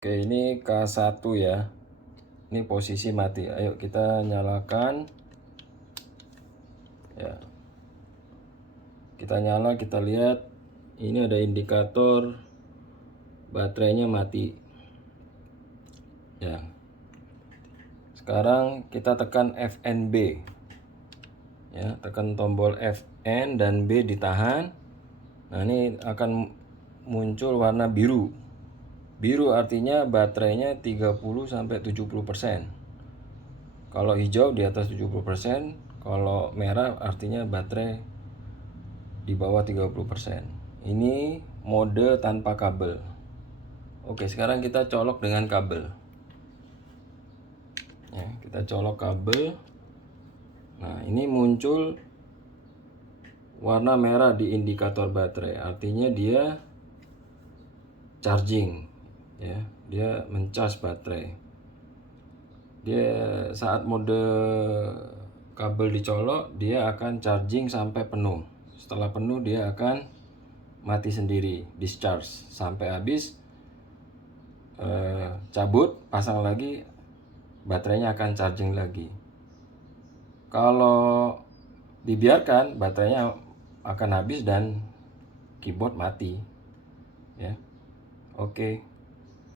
Oke, ini K1 ya. Ini posisi mati. Ayo kita nyalakan. Ya. Kita nyala, kita lihat. Ini ada indikator baterainya mati. Ya. Sekarang kita tekan FNB. Ya, tekan tombol FN dan B ditahan. Nah, ini akan muncul warna biru. Biru artinya baterainya 30-70%. Kalau hijau di atas 70%, kalau merah artinya baterai di bawah 30%. Ini mode tanpa kabel. Oke, sekarang kita colok dengan kabel. Ya, kita colok kabel. Nah, ini muncul warna merah di indikator baterai, artinya dia charging, ya, dia mencas baterai. Dia saat mode kabel dicolok, dia akan charging sampai penuh. Setelah penuh dia akan mati sendiri, discharge sampai habis. Cabut, pasang lagi, baterainya akan charging lagi. Kalau dibiarkan, baterainya akan habis dan keyboard mati. Ya, oke.